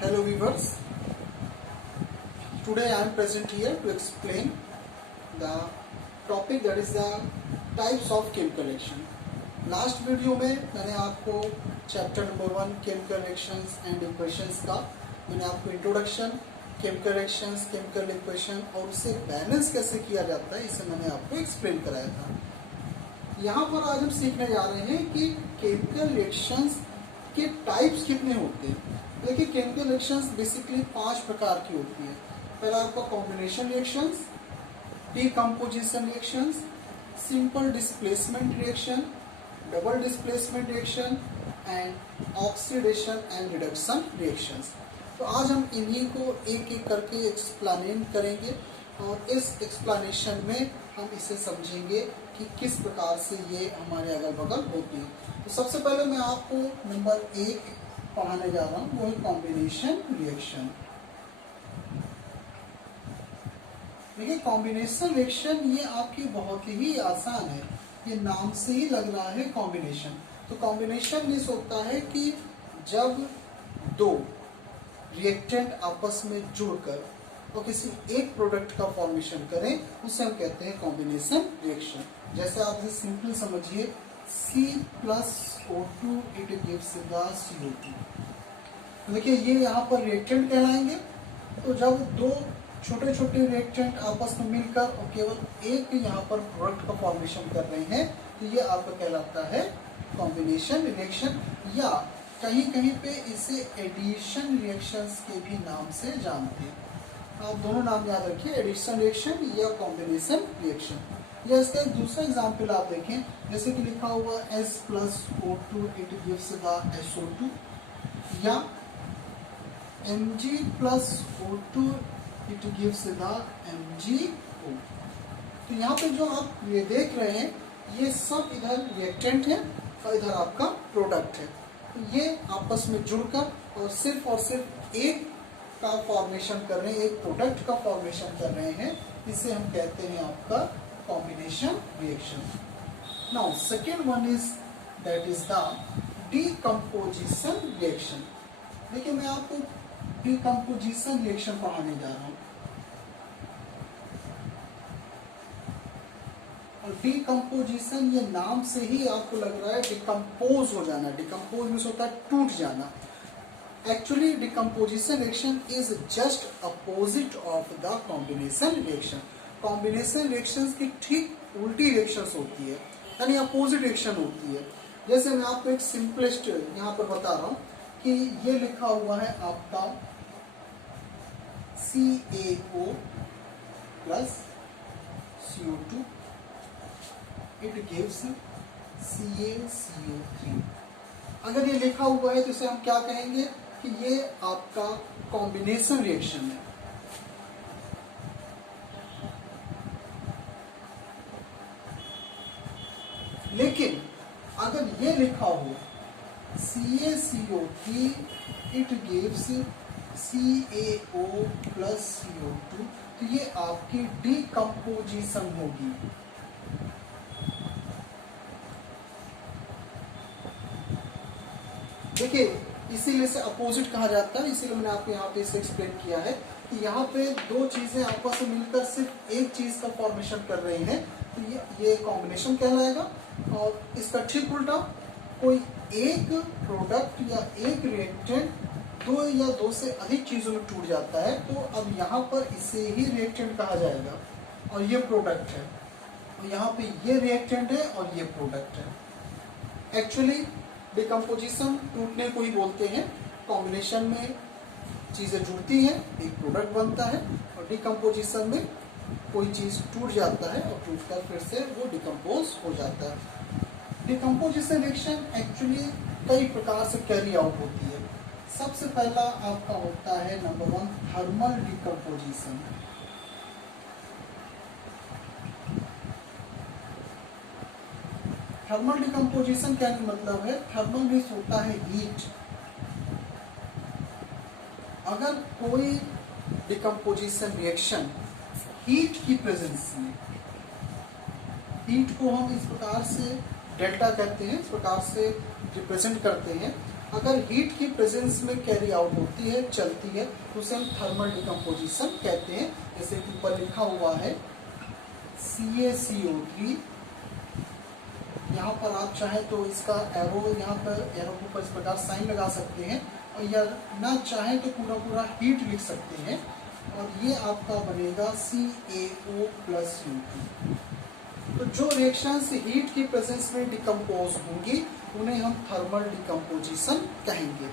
Hello viewers, today I am present here to explain the topic that is the types of chemical reaction. Last video में मैंने आपको chapter number 1 chemical reactions and equations का मैंने आपको introduction, chemical reactions, chemical equation और उससे balance कैसे किया जाता है इसे मैंने आपको एक्सप्लेन कराया था। यहाँ पर आज हम सीखने जा रहे हैं कि केमिकल रिएक्शंस के टाइप्स कितने होते हैं। देखिए केमिकल रिएक्शंस बेसिकली 5 प्रकार की होती है। पहला आपका combination reactions, decomposition reactions, simple displacement reaction, double displacement reaction and oxidation and reduction reactions. तो आज हम इन्हीं को एक एक करके एक्सप्लेन करेंगे और इस एक्सप्लेनेशन में हम इसे समझेंगे कि किस प्रकार से ये हमारे अगल बगल होती है। तो सबसे पहले मैं आपको नंबर 1 पढ़ाने जा रहा हूँ, वो है कॉम्बिनेशन रिएक्शन। देखिए कॉम्बिनेशन रिएक्शन ये आपकी बहुत ही आसान है, ये नाम से ही लग रहा है कॉम्बिनेशन। तो कॉम्बिनेशन मीन्स होता है कि जब दो रिएक्टेंट आपस में जुड़कर और किसी एक प्रोडक्ट का फॉर्मेशन करें, उसे हम कहते हैं कॉम्बिनेशन रिएक्शन। जैसे आप इसे सिंपल समझिए, C+O2 it gives the CO2। देखिए ये यहाँ पर रिएक्टेंट कहलाएंगे। तो जब दो छोटे छोटे रिएक्टेंट आपस में मिलकर और केवल एक यहाँ पर प्रोडक्ट का फॉर्मेशन कर रहे हैं, तो ये आपका कहलाता है कॉम्बिनेशन रिएक्शन, या कहीं कहीं पे इसे एडिशन रिएक्शंस के भी नाम से जानते हैं। आप दोनों नाम याद रखिए, एडिशन रिएक्शन या कॉम्बिनेशन रिएक्शन। या इसका एक दूसरा एग्जाम्पल आप देखें, जैसे कि लिखा हुआ S+O2 it gives the SO2, या Mg+O2 it gives the MgO। तो यहाँ पे जो आप ये देख रहे हैं, ये सब इधर रिएक्टेंट है और इधर आपका प्रोडक्ट है। तो ये आपस में जुड़कर और सिर्फ एक का फॉर्मेशन कर रहे हैं, एक प्रोडक्ट का फॉर्मेशन कर रहे हैं, इसे हम कहते हैं आपका combination reaction. Now second one is that is the decomposition reaction. देखिए मैं आपको डीकम्पोजिशन रिएक्शन पढ़ाने जा रहा हूँ। और डीकम्पोजिशन ये नाम से ही आपको लग रहा है डिकम्पोज हो जाना। डिकम्पोज में होता है टूट जाना। Actually, decomposition reaction is just opposite of the combination reaction. Combination reactions की ठीक उल्टी reactions होती है, यानी opposite reaction होती है। जैसे मैं आपको एक simplest यहाँ पर बता रहा हूँ कि ये लिखा हुआ है आपका CaO plus CO2 it gives CaCO3। अगर ये लिखा हुआ है तो इसे हम क्या कहेंगे कि ये आपका कॉम्बिनेशन रिएक्शन है। लेकिन अगर ये लिखा हो CaCO3 it gives CaO plus CO2, तो ये आपकी डीकम्पोजिशन होगी। देखिए इसीलिए से अपोजिट कहा जाता है, इसीलिए मैंने आपको यहाँ पे इसे एक्सप्लेन किया है कि यहाँ पे दो चीजें आपस में मिलकर सिर्फ एक चीज का फॉर्मेशन कर रही हैं, तो ये कॉम्बिनेशन कहलाएगा। और इसका ठीक उल्टा, कोई एक प्रोडक्ट या एक रिएक्टेंट दो या दो से अधिक चीजों में टूट जाता है, तो अब यहाँ पर इसे ही रिएक्टेंट कहा जाएगा और ये प्रोडक्ट है। और यहाँ पे ये रिएक्टेंट है और ये प्रोडक्ट है। एक्चुअली डिकम्पोजिशन टूटने को ही बोलते हैं। कॉम्बिनेशन में चीजें जुड़ती हैं, एक प्रोडक्ट बनता है, और डिकम्पोजिशन में कोई चीज टूट जाता है और टूटकर फिर से वो डिकम्पोज हो जाता है। डिकम्पोजिशन रिएक्शन एक्चुअली कई प्रकार से कैरी आउट होती है। सबसे पहला आपका होता है number 1 thermal decomposition. Thermal decomposition क्या मतलब है? थर्मल मीन्स होता है हीट। अगर कोई डिकम्पोजिशन रिएक्शन हीट की प्रेजेंस में, हीट को हम इस प्रकार से डेल्टा कहते हैं, इस प्रकार से रिप्रेजेंट करते हैं अगर हीट की प्रेजेंस में कैरी आउट होती है, चलती है, तो उसे हम थर्मल डिकम्पोजिशन कहते हैं। जैसे कि ऊपर लिखा हुआ है CaCO3। यहाँ पर आप चाहें तो इसका एरो, यहाँ पर एरो के ऊपर इस प्रकार साइन लगा सकते हैं, और या ना चाहें तो पूरा पूरा हीट लिख सकते हैं, और ये आपका बनेगा CaO+U2। तो जो रिएक्शंस हीट की प्रेजेंस में डिकम्पोज होंगी उन्हें हम थर्मल डिकम्पोजिशन कहेंगे।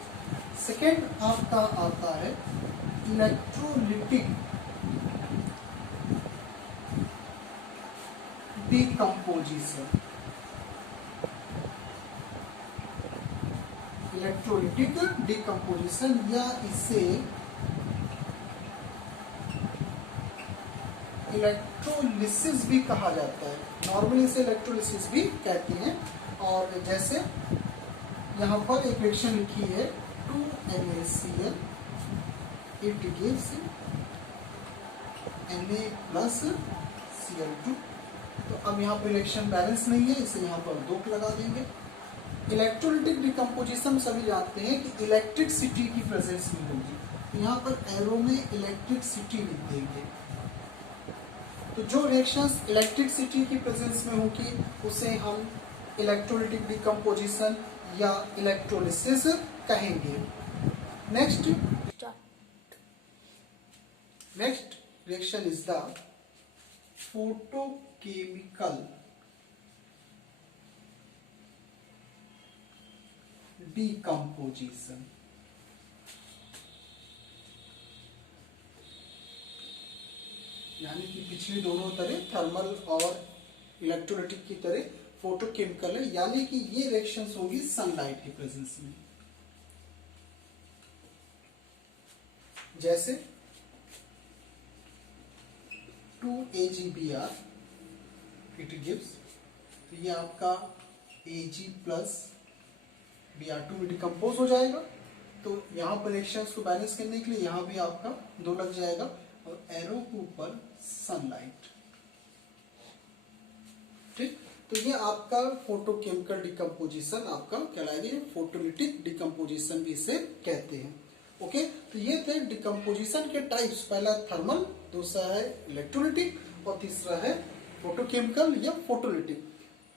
सेकेंड आपका आता है इलेक्ट्रोलिटिक डिकम्पोजिशन। इलेक्ट्रोलिटिक डिकम्पोजिशन या इसे इलेक्ट्रोलिसिस भी कहा जाता है। नॉर्मली इसे इलेक्ट्रोलिसिस भी कहते हैं। और जैसे यहाँ पर एक रिएक्शन लिखी है 2NaCl, इट गिव्स Na+Cl2। तो अब यहाँ पर रिएक्शन बैलेंस नहीं है, इसे यहाँ पर 2 लगा देंगे। इलेक्ट्रोलिटिक डिकम्पोजिशन सभी जानते हैं कि इलेक्ट्रिसिटी की प्रेजेंस में होगी, तो यहाँ पर एरो में इलेक्ट्रिसिटी लिख देंगे। तो जो रिएक्शंस इलेक्ट्रिसिटी की प्रेजेंस में होगी उसे हम इलेक्ट्रोलिटिक डिकम्पोजिशन या इलेक्ट्रोलिसिस कहेंगे। Next reaction is the photochemical decomposition. यानी कि पिछली दोनों तरह थर्मल और इलेक्ट्रोलिटिक की तरह फोटोकेमिकल है, यानी कि ये रिएक्शंस होगी सनलाइट की प्रेजेंस में। जैसे 2AgBr, इट गिव्स, तो ये आपका Ag+Br2 में डिकम्पोज हो जाएगा। तो यहाँ पर रिएक्शंस को बैलेंस करने के लिए यहाँ भी आपका 2 लग जाएगा, और एरो के ऊपर सनलाइट। ठीक, तो ये आपका फोटोकेमिकल डिकम्पोजिशन आपका कहलाएगा। फोटोलिटिक डिकम्पोजिशन भी इसे कहते हैं। ओके, तो ये थे डिकम्पोजिशन के टाइप्स। पहला थर्मल, दूसरा है इलेक्ट्रोलिटिक, और तीसरा है फोटोकेमिकल या फोटोलिटिक।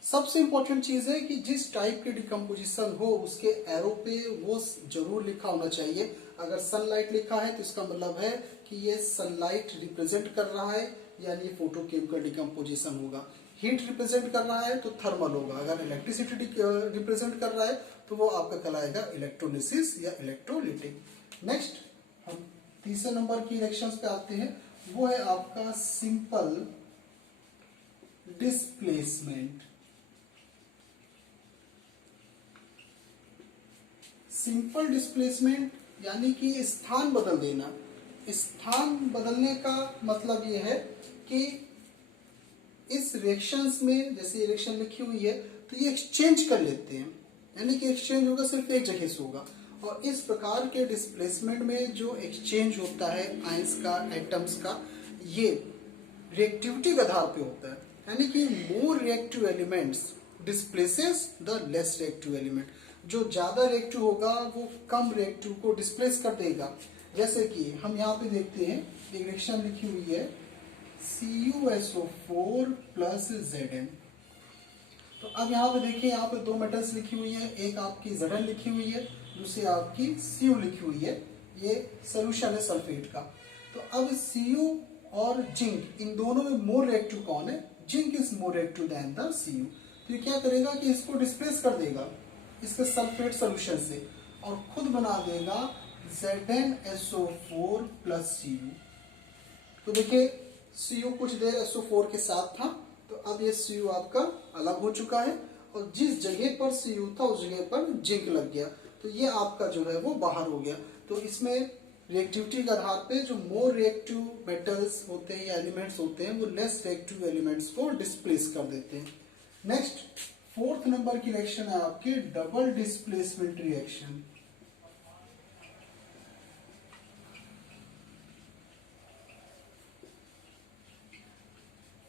सबसे इंपॉर्टेंट चीज है कि जिस टाइप की डिकम्पोजिशन हो उसके एरो पे वो जरूर लिखा होना चाहिए। अगर सनलाइट लिखा है तो इसका मतलब है कि ये सनलाइट रिप्रेजेंट कर रहा है, यानी फोटोकेमिकल डिकम्पोजिशन होगा। हीट रिप्रेजेंट कर रहा है तो थर्मल होगा। अगर इलेक्ट्रिसिटी रिप्रेजेंट कर रहा है तो वो आपका कहलाएगा इलेक्ट्रोलिसिस या इलेक्ट्रोलिटिक। नेक्स्ट हम तीसरे नंबर की रिएक्शंस पे आते हैं, वो है आपका सिंपल डिस्प्लेसमेंट। सिंपल डिस्प्लेसमेंट यानी कि स्थान बदल देना। स्थान बदलने का मतलब यह है कि इस रिएक्शंस में, जैसे रिएक्शन लिखी हुई है तो ये एक्सचेंज कर लेते हैं, यानी कि एक्सचेंज होगा सिर्फ एक जगह से होगा। और इस प्रकार के डिस्प्लेसमेंट में जो एक्सचेंज होता है आयंस का, एटम्स का, ये रिएक्टिविटी के आधार पे होता है। यानी कि more reactive elements displaces the less reactive element. जो ज्यादा रिएक्टिव होगा वो कम रिएक्टिव को डिस्प्लेस कर देगा। जैसे कि हम यहाँ पे देखते हैं एक रिएक्शन लिखी हुई है CuSO4 + Zn। तो अब यहाँ पे देखिए, यहाँ पे 2 मेटल्स लिखी हुई है, एक आपकी Zn लिखी हुई है, दूसरी आपकी Cu लिखी हुई है। ये सोल्यूशन है सल्फेट का। तो अब Cu और जिंक, इन दोनों में मोर रिएक्टिव कौन है? Zinc is more reactive than the Cu। तो ये क्या करेगा कि इसको डिस्प्लेस कर देगा इसके सल्फेट सोल्यूशन से, और खुद बना देगा ZnSO4 + Cu। तो देखिए Cu कुछ देर SO4 के साथ था, तो अब ये Cu आपका अलग हो चुका है, और जिस जगह पर Cu था उस जगह पर जिंक लग गया, तो ये आपका जो है वो बाहर हो गया। तो इसमें रिएक्टिविटी के आधार पे जो मोर रिएक्टिव मेटल्स होते हैं या एलिमेंट्स होते हैं वो लेस रिएक्टिव एलिमेंट्स को डिस्प्लेस कर देते हैं। नेक्स्ट 4th नंबर की रिएक्शन है आपकी डबल डिस्प्लेसमेंट रिएक्शन।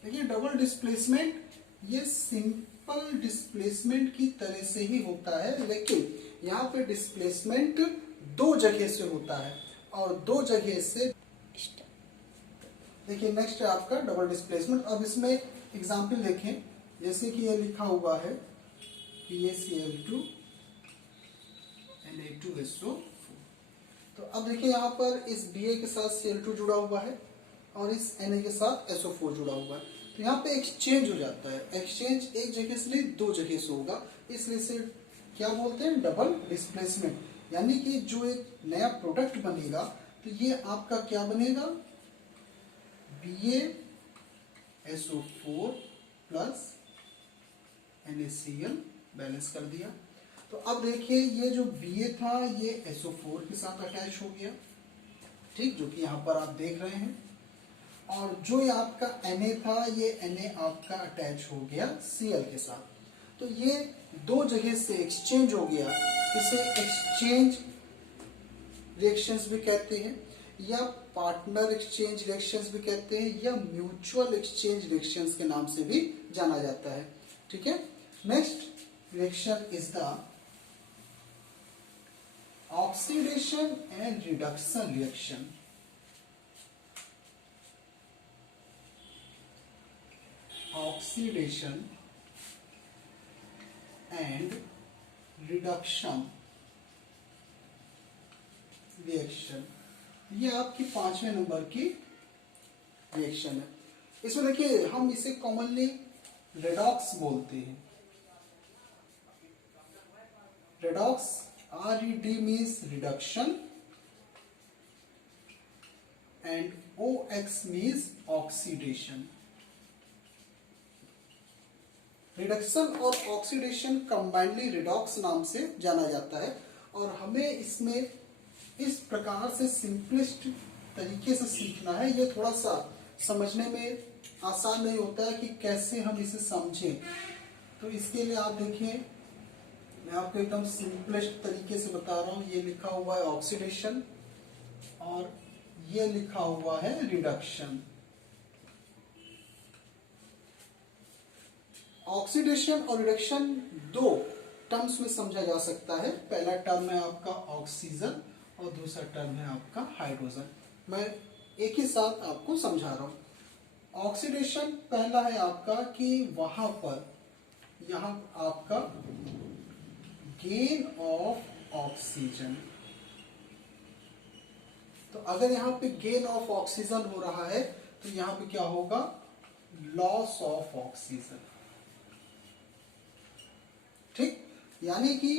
देखिए डबल डिस्प्लेसमेंट ये सिंपल डिस्प्लेसमेंट की तरह से ही होता है, लेकिन यहाँ पे डिस्प्लेसमेंट दो जगह से होता है और दो जगह से। देखिए नेक्स्ट है आपका डबल डिस्प्लेसमेंट। अब इसमें एग्जाम्पल देखें, जैसे कि ये लिखा हुआ है PaCl2 Na2SO4। तो अब देखिए यहाँ पर इस Da के साथ Cl2 जुड़ा हुआ है और इस Na के साथ SO4 जुड़ा हुआ है। तो यहाँ पे एक्सचेंज हो जाता है। एक्सचेंज एक जगह से नहीं दो जगह से होगा, इसलिए से क्या बोलते हैं, डबल डिस्प्लेसमेंट। यानी कि जो एक नया प्रोडक्ट बनेगा तो ये आपका क्या बनेगा, BaSO4 प्लस NaCl बैलेंस कर दिया। तो अब देखिए ये जो Ba था ये SO4 के साथ अटैच हो गया, ठीक, जो कि यहाँ पर आप देख रहे हैं। और जो ये आपका Na था ये Na आपका अटैच हो गया Cl के साथ। तो ये दो जगह से एक्सचेंज हो गया, इसे एक्सचेंज रिएक्शंस भी कहते हैं, या पार्टनर एक्सचेंज रिएक्शंस भी कहते हैं, या म्यूचुअल एक्सचेंज रिएक्शंस के नाम से भी जाना जाता है। ठीक है। Next reaction is the oxidation and reduction reaction. Oxidation and reduction reaction, ये आपकी 5वें नंबर की रिएक्शन है। इसमें देखिए हम इसे कॉमनली रेडॉक्स बोलते हैं। Redox RED means reduction and OX means oxidation. Reduction और ऑक्सीडेशन कंबाइंडली रिडॉक्स नाम से जाना जाता है। और हमें इसमें इस प्रकार से सिंपलेस्ट तरीके से सीखना है। ये थोड़ा सा समझने में आसान नहीं होता है कि कैसे हम इसे समझें। तो इसके लिए आप देखिए मैं आपको एकदम सिंपलेस्ट तरीके से बता रहा हूँ। ये लिखा हुआ है ऑक्सीडेशन और ये लिखा हुआ है रिडक्शन। ऑक्सीडेशन और रिडक्शन दो टर्म्स में समझा जा सकता है। पहला टर्म है आपका ऑक्सीजन और दूसरा टर्म है आपका हाइड्रोजन। मैं एक ही साथ आपको समझा रहा हूं। ऑक्सीडेशन पहला है आपका कि वहां पर यहां आपका गेन ऑफ ऑक्सीजन। तो अगर यहां पे गेन ऑफ ऑक्सीजन हो रहा है तो यहां पे क्या होगा, लॉस ऑफ ऑक्सीजन। ठीक, यानी कि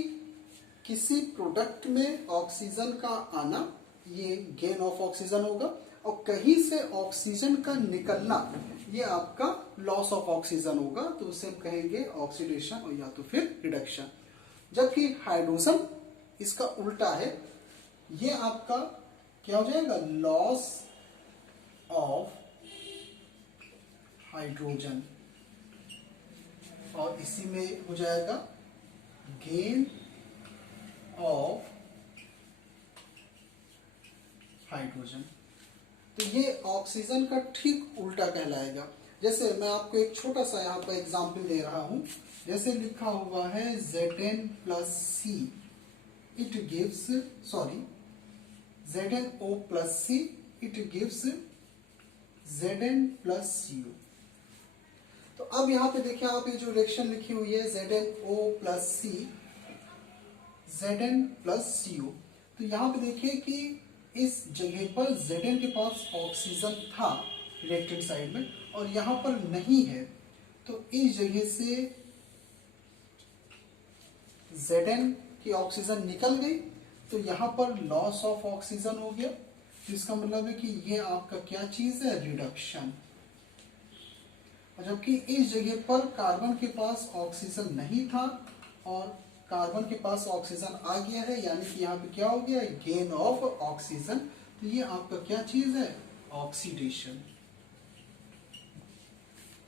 किसी प्रोडक्ट में ऑक्सीजन का आना ये गेन ऑफ ऑक्सीजन होगा और कहीं से ऑक्सीजन का निकलना ये आपका लॉस ऑफ ऑक्सीजन होगा। तो उसे हम कहेंगे ऑक्सीडेशन और या तो फिर रिडक्शन। जबकि हाइड्रोजन इसका उल्टा है, ये आपका क्या हो जाएगा, लॉस ऑफ हाइड्रोजन और इसी में हो जाएगा गेन ऑफ हाइड्रोजन। तो ये ऑक्सीजन का ठीक उल्टा कहलाएगा। जैसे मैं आपको एक छोटा सा यहाँ पर एग्जाम्पल दे रहा हूं। जैसे लिखा हुआ है Zn+C, it gives ZnO+C, it gives Zn+Cu। तो अब यहाँ पे देखिए आप ये जो रिएक्शन लिखी हुई है ZnO+C Zn+Cu, तो यहाँ पे देखिए कि इस जगह पर Zn के पास ऑक्सीजन था रिएक्टेंट साइड में और यहाँ पर नहीं है। तो इस जगह से Zn की ऑक्सीजन निकल गई तो यहाँ पर लॉस ऑफ ऑक्सीजन हो गया। तो इसका मतलब है कि ये आपका क्या चीज है, रिडक्शन। जबकि इस जगह पर कार्बन के पास ऑक्सीजन नहीं था और कार्बन के पास ऑक्सीजन आ गया है, यानी कि यहाँ पे क्या हो गया, गेन ऑफ ऑक्सीजन। तो ये आपका क्या चीज है, ऑक्सीडेशन।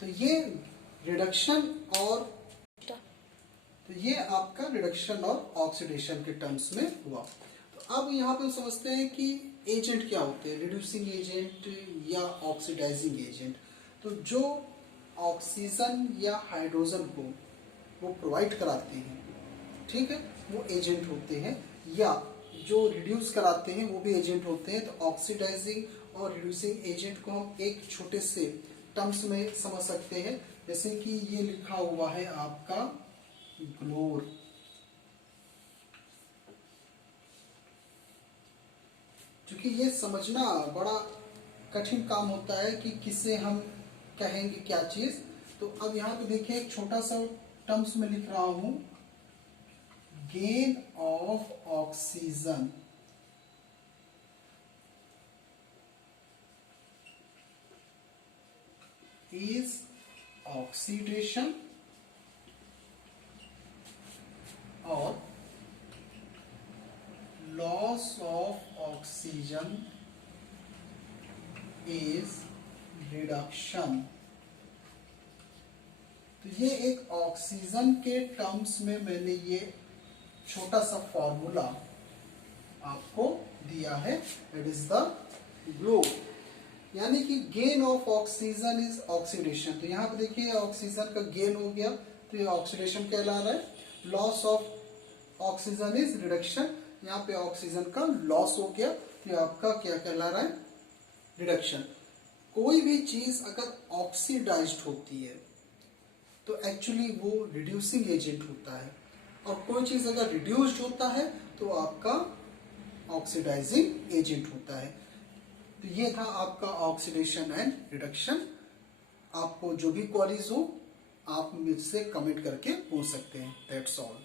तो ये रिडक्शन और तो ये आपका रिडक्शन और ऑक्सीडेशन के टर्म्स में हुआ। तो अब यहाँ पे समझते हैं कि एजेंट क्या होते हैं, रिड्यूसिंग एजेंट या ऑक्सीडाइजिंग एजेंट। तो जो ऑक्सीजन या हाइड्रोजन को वो प्रोवाइड कराते हैं, ठीक है, वो एजेंट होते हैं, या जो रिड्यूस कराते हैं वो भी एजेंट होते हैं। तो ऑक्सीडाइजिंग और रिड्यूसिंग एजेंट को हम एक छोटे से टर्म्स में समझ सकते हैं, जैसे कि ये लिखा हुआ है आपका ग्लोर। क्योंकि ये समझना बड़ा कठिन काम होता है कि किसे हम कहेंगे क्या चीज। तो अब यहाँ पे देखिए एक छोटा सा टर्म्स में लिख रहा हूं, gain of oxygen is oxidation और loss of oxygen is reduction. तो ये एक ऑक्सीजन के टर्म्स में मैंने ये छोटा सा फॉर्मूला आपको दिया है, इट इज द ग्लो। यानी कि gain of oxygen is oxidation. तो यहाँ पे देखिए ऑक्सीजन का गेन हो गया तो ये ऑक्सीडेशन कहला रहा है। Loss of oxygen is reduction, यहाँ पे ऑक्सीजन का लॉस हो गया, ये आपका क्या कहला रहा है, रिडक्शन। कोई भी चीज अगर ऑक्सीडाइज्ड होती है तो एक्चुअली वो रिड्यूसिंग एजेंट होता है, और कोई चीज अगर रिड्यूस्ड होता है तो आपका ऑक्सीडाइजिंग एजेंट होता है। तो ये था आपका ऑक्सीडेशन एंड रिडक्शन। आपको जो भी क्वेरीज हो आप मुझसे कमेंट करके पूछ सकते हैं। That's all.